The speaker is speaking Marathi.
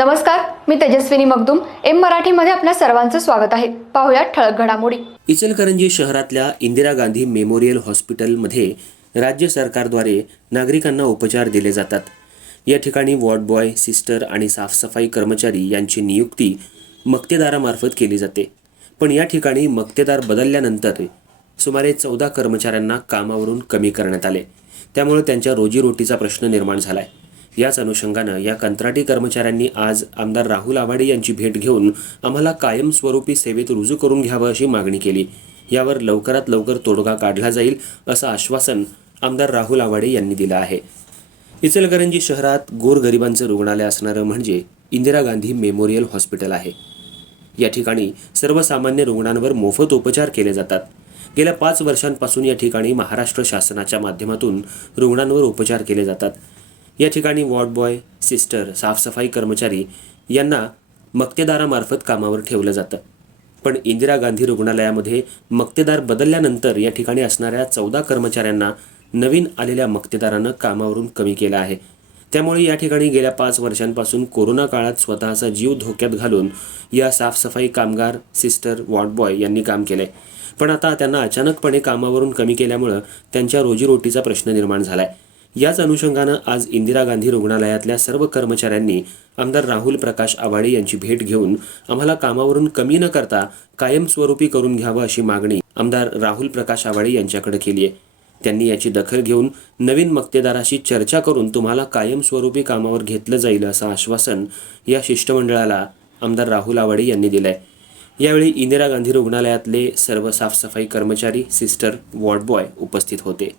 नमस्कार मी तेजस्विनी मगदुम. एम मराठीमध्ये आपल्या सर्वांचं स्वागत आहे. पाहुयात ठळक घडामोडी. इचलकरंजी शहरातल्या इंदिरा गांधी मेमोरियल हॉस्पिटलमध्ये राज्य सरकारद्वारे नागरिकांना उपचार दिले जातात. या ठिकाणी वॉर्ड बॉय सिस्टर आणि साफसफाई कर्मचारी यांची नियुक्ती मक्तेदारामार्फत केली जाते. पण या ठिकाणी मक्तेदार बदलल्यानंतर सुमारे चौदा कर्मचाऱ्यांना कामावरून कमी करण्यात आले. त्यामुळे त्यांच्या रोजीरोटीचा प्रश्न निर्माण झाला आहे याच अनुषंगानं या कंत्राटी कर्मचाऱ्यांनी आज आमदार राहुल आवाडे यांची भेट घेऊन आम्हाला कायमस्वरूपी सेवेत रुजू करून घ्यावं अशी मागणी केली. यावर लवकरात लवकर तोडगा काढला जाईल असं आश्वासन आमदार राहुल आवाडे यांनी दिलं आहे. इचलकरंजी शहरात गोरगरिबांचं रुग्णालय असणारं म्हणजे इंदिरा गांधी मेमोरियल हॉस्पिटल आहे. या ठिकाणी सर्वसामान्य रुग्णांवर मोफत उपचार केले जातात. गेल्या पाच वर्षांपासून या ठिकाणी महाराष्ट्र शासनाच्या माध्यमातून रुग्णांवर उपचार केले जातात. या ठिकाणी वॉर्ड बॉय सिस्टर साफसफाई कर्मचारी यांना मक्तेदारामार्फत कामावर ठेवलं जातं. पण इंदिरा गांधी रुग्णालयामध्ये मक्तेदार बदलल्यानंतर या ठिकाणी असणाऱ्या चौदा कर्मचाऱ्यांना नवीन आलेल्या मक्तेदारानं कामावरून कमी केलं आहे. त्यामुळे या ठिकाणी गेल्या पाच वर्षांपासून कोरोना काळात स्वतःचा जीव धोक्यात घालून या साफसफाई कामगार सिस्टर वॉर्ड बॉय यांनी काम केलंय. पण आता त्यांना अचानकपणे कामावरून कमी केल्यामुळं त्यांच्या रोजीरोटीचा प्रश्न निर्माण झाला आहे याच अनुषंगानं आज इंदिरा गांधी रुग्णालयातल्या सर्व कर्मचाऱ्यांनी आमदार राहुल प्रकाश आवाडे यांची भेट घेऊन आम्हाला कामावरून कमी न करता कायमस्वरूपी करून घ्यावं अशी मागणी आमदार राहुल प्रकाश आवाडे यांच्याकडे केली आहे. त्यांनी याची दखल घेऊन नवीन मक्तेदाराशी चर्चा करून तुम्हाला कायमस्वरूपी कामावर घेतलं जाईल असं आश्वासन या शिष्टमंडळाला आमदार राहुल आवाडे यांनी दिलंय. यावेळी इंदिरा गांधी रुग्णालयातले सर्व साफसफाई कर्मचारी सिस्टर वॉर्ड बॉय उपस्थित होते.